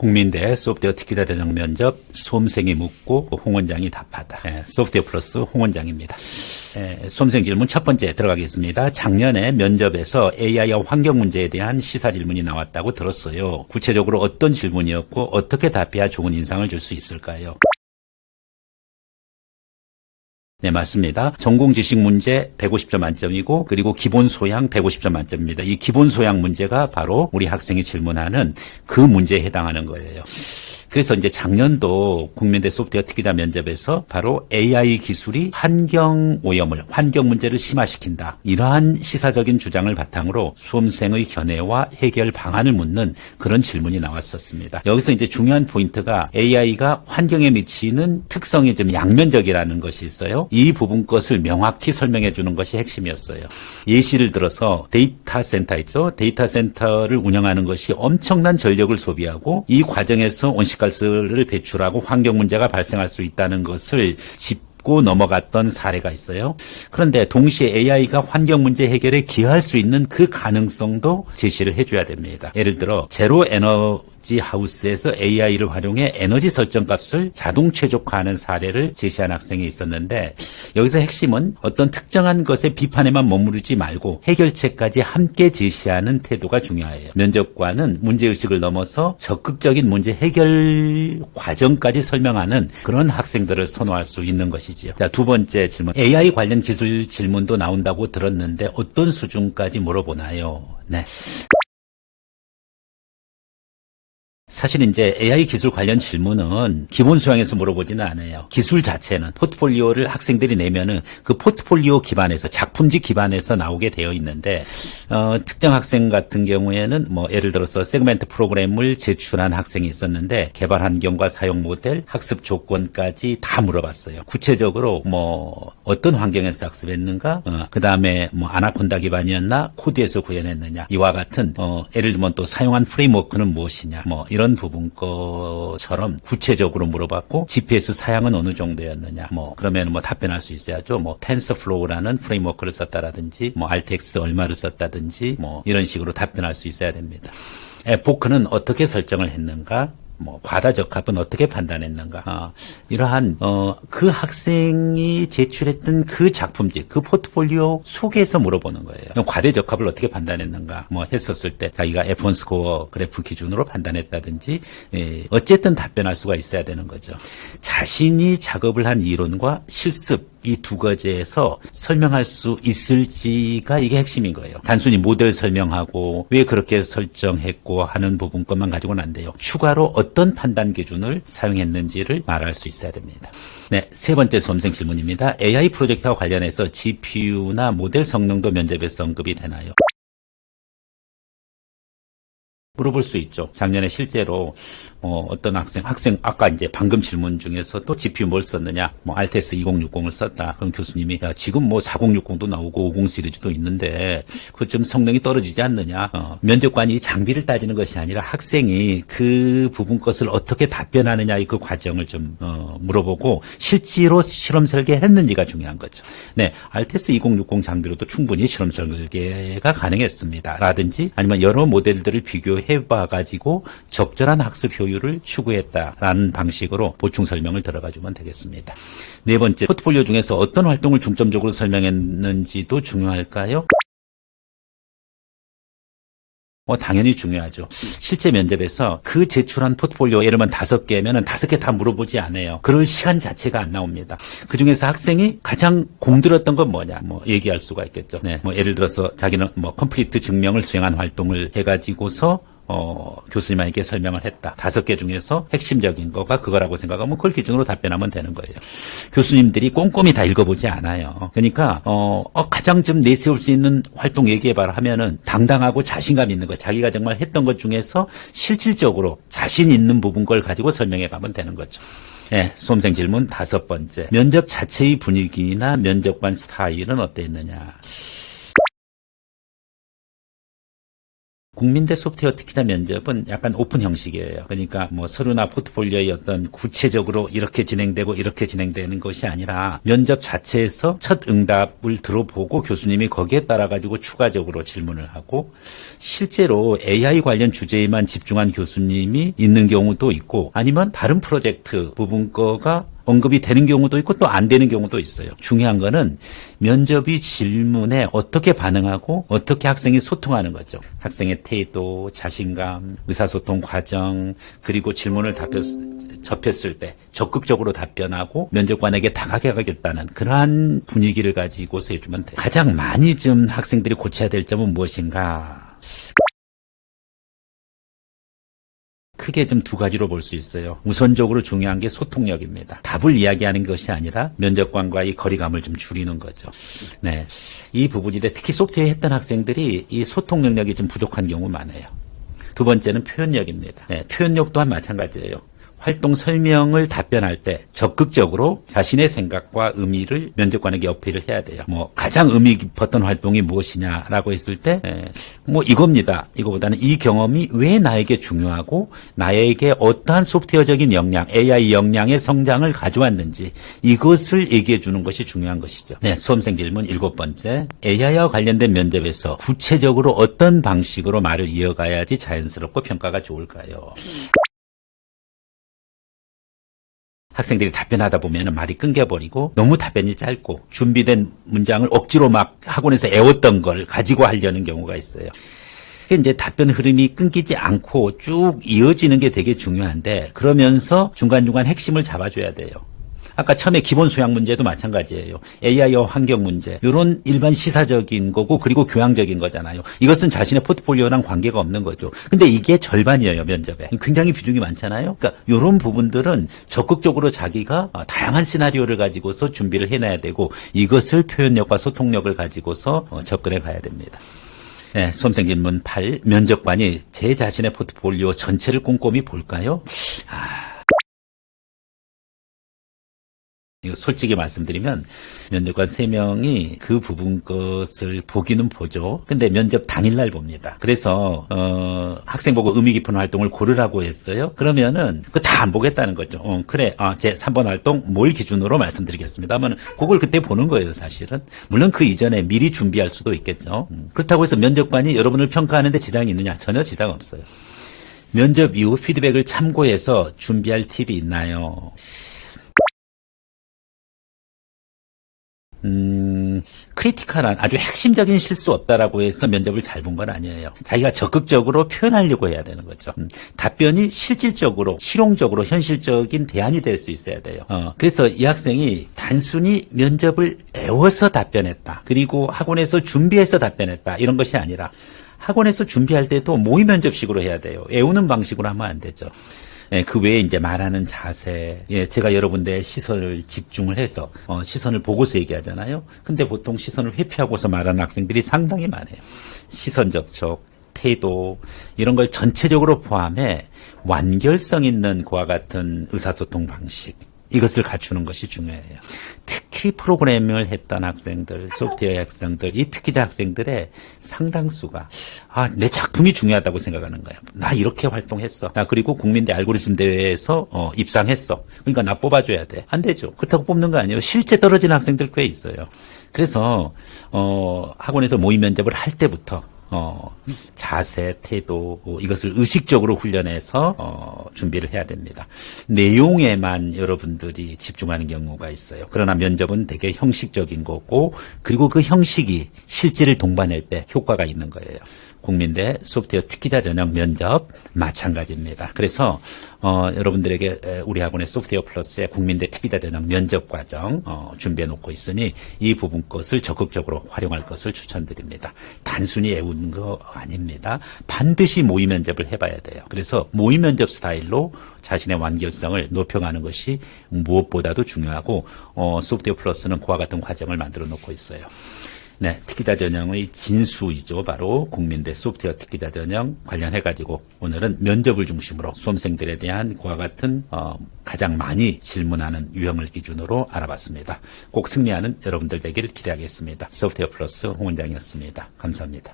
국민대 소프트웨어 특기자 전형 면접 수험생이 묻고 홍 원장이 답하다. 소프트웨어 플러스 홍 원장입니다. 수험생 질문 첫 번째 들어가겠습니다. 작년에 면접에서 AI와 환경 문제에 대한 시사 질문이 나왔다고 들었어요. 구체적으로 어떤 질문이었고 어떻게 답해야 좋은 인상을 줄 수 있을까요? 네, 맞습니다. 전공 지식 문제 150점 만점이고, 그리고 기본 소양 150점 만점입니다. 이 기본 소양 문제가 바로 우리 학생이 질문하는 그 문제에 해당하는 거예요. 그래서 이제 작년도 국민대 소프트웨어 특기자 면접에서 바로 AI 기술이 환경 오염을, 환경 문제를 심화시킨다. 이러한 시사적인 주장을 바탕으로 수험생의 견해와 해결 방안을 묻는 그런 질문이 나왔었습니다. 여기서 이제 중요한 포인트가 AI가 환경에 미치는 특성이 좀 양면적이라는 것이 있어요. 이 부분 것을 명확히 설명해 주는 것이 핵심이었어요. 예시를 들어서 데이터 센터 있죠. 데이터 센터를 운영하는 것이 엄청난 전력을 소비하고 이 과정에서 온실가스를 배출하고 환경 문제가 발생할 수 있다는 것을 짚고 넘어갔던 사례가 있어요. 그런데 동시에 AI가 환경 문제 해결에 기여할 수 있는 그 가능성도 제시를 해줘야 됩니다. 예를 들어 제로 에너지 하우스에서 AI를 활용해 에너지 설정 값을 자동 최적화하는 사례를 제시한 학생이 있었는데, 여기서 핵심은 어떤 특정한 것의 비판에만 머무르지 말고 해결책까지 함께 제시하는 태도가 중요해요. 면접관은 문제의식을 넘어서 적극적인 문제 해결 과정까지 설명하는 그런 학생들을 선호할 수 있는 것이죠. 자, 두 번째 질문. AI 관련 기술 질문도 나온다고 들었는데 어떤 수준까지 물어보나요? 네. 사실 이제 AI 기술 관련 질문은 기본 수양에서 물어보지는 않아요. 기술 자체는 포트폴리오를 학생들이 내면은 그 포트폴리오 기반에서, 작품집 기반에서 나오게 되어 있는데, 특정 학생 같은 경우에는 뭐 예를 들어서 세그멘트 프로그램을 제출한 학생이 있었는데 개발 환경과 사용 모델, 학습 조건까지 다 물어봤어요. 구체적으로 뭐 어떤 환경에서 학습했는가, 그 다음에 뭐 아나콘다 기반이었나, 코드에서 구현했느냐, 이와 같은 예를 들면 또 사용한 프레임워크는 무엇이냐, 뭐 이런 부분 것처럼 구체적으로 물어봤고, GPS 사양은 어느 정도였느냐, 뭐 그러면 뭐 답변할 수 있어야죠. 뭐 텐서플로우라는 프레임워크를 썼다라든지, 뭐 RTX 얼마를 썼다든지, 뭐 이런 식으로 답변할 수 있어야 됩니다. 에포크는 어떻게 설정을 했는가, 뭐 과다적합은 어떻게 판단했는가, 이러한 그 학생이 제출했던 그 작품집, 그 포트폴리오 속에서 물어보는 거예요. 과대적합을 어떻게 판단했는가, 뭐 했었을 때 자기가 F1 스코어 그래프 기준으로 판단했다든지, 어쨌든 답변할 수가 있어야 되는 거죠. 자신이 작업을 한 이론과 실습, 이 두 가지에서 설명할 수 있을지가 이게 핵심인 거예요. 단순히 모델 설명하고 왜 그렇게 설정했고 하는 부분 것만 가지고는 안 돼요. 추가로 어떤 판단 기준을 사용했는지를 말할 수 있어야 됩니다. 네, 세 번째 수험생 질문입니다. AI 프로젝트와 관련해서 GPU나 모델 성능도 면접에서 언급이 되나요? 물어볼 수 있죠. 작년에 실제로 어떤 학생 아까 이제 방금 질문 중에서도 GPU 뭘 썼느냐, 뭐 RTX 2060을 썼다. 그럼 교수님이 야, 지금 뭐 4060도 나오고 50 시리즈도 있는데 그 좀 성능이 떨어지지 않느냐. 면접관이 장비를 따지는 것이 아니라 학생이 그 부분 것을 어떻게 답변하느냐의 그 과정을 좀 물어보고 실제로 실험 설계했는지가 중요한 거죠. 네, RTX 2060 장비로도 충분히 실험 설계가 가능했습니다. 라든지 아니면 여러 모델들을 비교해봐가지고 적절한 학습 효율을 추구했다라는 방식으로 보충 설명을 들어가주면 되겠습니다. 네 번째, 포트폴리오 중에서 어떤 활동을 중점적으로 설명했는지도 중요할까요? 당연히 중요하죠. 실제 면접에서 그 제출한 포트폴리오 예를 들면 5개면은 5개 다 물어보지 않아요. 그럴 시간 자체가 안 나옵니다. 그 중에서 학생이 가장 공들였던 건 뭐냐, 뭐 얘기할 수가 있겠죠. 네, 뭐 예를 들어서 자기는 뭐 컴플리트 증명을 수행한 활동을 해가지고서 교수님에게 설명을 했다. 5개 중에서 핵심적인 거가 그거라고 생각하면 그걸 기준으로 답변하면 되는 거예요. 교수님들이 꼼꼼히 다 읽어보지 않아요. 그러니까 가장 좀 내세울 수 있는 활동 얘기해봐라 하면은 당당하고 자신감 있는 거, 자기가 정말 했던 것 중에서 실질적으로 자신 있는 부분 걸 가지고 설명해가면 되는 거죠. 네, 수험생 질문 5번째. 면접 자체의 분위기나 면접관 스타일은 어땠느냐. 국민대 소프트웨어 특기자 면접은 약간 오픈 형식이에요. 그러니까 뭐 서류나 포트폴리오의 어떤 구체적으로 이렇게 진행되고 이렇게 진행되는 것이 아니라 면접 자체에서 첫 응답을 들어보고 교수님이 거기에 따라 가지고 추가적으로 질문을 하고 실제로 AI 관련 주제에만 집중한 교수님이 있는 경우도 있고 아니면 다른 프로젝트 부분 거가 언급이 되는 경우도 있고 또 안 되는 경우도 있어요. 중요한 거는 면접이 질문에 어떻게 반응하고 어떻게 학생이 소통하는 거죠. 학생의 태도, 자신감, 의사소통 과정, 그리고 질문을 접했을 때 적극적으로 답변하고 면접관에게 다가가겠다는 그러한 분위기를 가지고서 해주면 돼요. 가장 많이 좀 학생들이 고쳐야 될 점은 무엇인가? 크게 좀 두 가지로 볼 수 있어요. 우선적으로 중요한 게 소통력입니다. 답을 이야기하는 것이 아니라 면접관과의 거리감을 좀 줄이는 거죠. 네. 이 부분인데 특히 소프트웨어 했던 학생들이 이 소통 능력이 좀 부족한 경우 많아요. 두 번째는 표현력입니다. 네, 표현력 또한 마찬가지예요. 활동 설명을 답변할 때 적극적으로 자신의 생각과 의미를 면접관에게 어필을 해야 돼요. 뭐 가장 의미 깊었던 활동이 무엇이냐라고 했을 때 뭐 이겁니다. 이거보다는 이 경험이 왜 나에게 중요하고 나에게 어떠한 소프트웨어적인 역량, AI 역량의 성장을 가져왔는지 이것을 얘기해 주는 것이 중요한 것이죠. 네, 수험생 질문 7번째. AI와 관련된 면접에서 구체적으로 어떤 방식으로 말을 이어가야지 자연스럽고 평가가 좋을까요? 학생들이 답변하다 보면 말이 끊겨버리고 너무 답변이 짧고 준비된 문장을 억지로 막 학원에서 애웠던 걸 가지고 하려는 경우가 있어요. 이제 답변 흐름이 끊기지 않고 쭉 이어지는 게 되게 중요한데 그러면서 중간중간 핵심을 잡아줘야 돼요. 아까 처음에 기본 소양 문제도 마찬가지예요. AI와 환경 문제. 이런 일반 시사적인 거고 그리고 교양적인 거잖아요. 이것은 자신의 포트폴리오랑 관계가 없는 거죠. 근데 이게 절반이에요, 면접에. 굉장히 비중이 많잖아요. 그러니까 이런 부분들은 적극적으로 자기가 다양한 시나리오를 가지고서 준비를 해놔야 되고 이것을 표현력과 소통력을 가지고서 접근해 가야 됩니다. 네, 수험생 질문 8. 면접관이 제 자신의 포트폴리오 전체를 꼼꼼히 볼까요? 이거 솔직히 말씀드리면 면접관 3명이 그 부분 것을 보기는 보죠. 근데 면접 당일날 봅니다. 그래서 학생 보고 의미 깊은 활동을 고르라고 했어요. 그러면은 그 다 안 보겠다는 거죠. 그래, 제 3번 활동 뭘 기준으로 말씀드리겠습니다 하면 그걸 그때 보는 거예요, 사실은. 물론 그 이전에 미리 준비할 수도 있겠죠. 그렇다고 해서 면접관이 여러분을 평가하는데 지장이 있느냐? 전혀 지장 없어요. 면접 이후 피드백을 참고해서 준비할 팁이 있나요? 크리티컬한 아주 핵심적인 실수 없다라고 해서 면접을 잘 본 건 아니에요. 자기가 적극적으로 표현하려고 해야 되는 거죠. 답변이 실질적으로, 실용적으로, 현실적인 대안이 될 수 있어야 돼요. 그래서 이 학생이 단순히 면접을 애워서 답변했다. 그리고 학원에서 준비해서 답변했다. 이런 것이 아니라 학원에서 준비할 때도 모의 면접식으로 해야 돼요. 애우는 방식으로 하면 안 되죠. 예, 그 외에 이제 말하는 자세, 제가 여러 군데 시선을 집중을 해서 시선을 보고서 얘기하잖아요. 근데 보통 시선을 회피하고서 말하는 학생들이 상당히 많아요. 시선 접촉, 태도 이런 걸 전체적으로 포함해 완결성 있는 그와 같은 의사소통 방식. 이것을 갖추는 것이 중요해요. 특히 프로그래밍을 했던 학생들, 소프트웨어 학생들, 이 특기자 학생들의 상당수가 내 작품이 중요하다고 생각하는 거예요. 나 이렇게 활동했어. 나 그리고 국민대 알고리즘 대회에서 입상했어. 그러니까 나 뽑아줘야 돼. 안 되죠. 그렇다고 뽑는 거 아니에요. 실제 떨어진 학생들 꽤 있어요. 그래서 학원에서 모의 면접을 할 때부터 자세, 태도, 이것을 의식적으로 훈련해서 준비를 해야 됩니다. 내용에만 여러분들이 집중하는 경우가 있어요. 그러나 면접은 되게 형식적인 거고, 그리고 그 형식이 실질을 동반할 때 효과가 있는 거예요. 국민대 소프트웨어 특기자 전형 면접 마찬가지입니다. 그래서 여러분들에게 우리 학원의 소프트웨어 플러스의 국민대 특기자 전형 면접 과정 준비해 놓고 있으니 이 부분 것을 적극적으로 활용할 것을 추천드립니다. 단순히 외우는 거 아닙니다. 반드시 모의 면접을 해봐야 돼요. 그래서 모의 면접 스타일로 자신의 완결성을 높여가는 것이 무엇보다도 중요하고 소프트웨어 플러스는 그와 같은 과정을 만들어 놓고 있어요. 네, 특기자 전형의 진수이죠. 바로 국민대 소프트웨어 특기자 전형 관련해가지고 오늘은 면접을 중심으로 수험생들에 대한 그와 같은 가장 많이 질문하는 유형을 기준으로 알아봤습니다. 꼭 승리하는 여러분들 되기를 기대하겠습니다. 소프트웨어 플러스 홍 원장이었습니다. 감사합니다.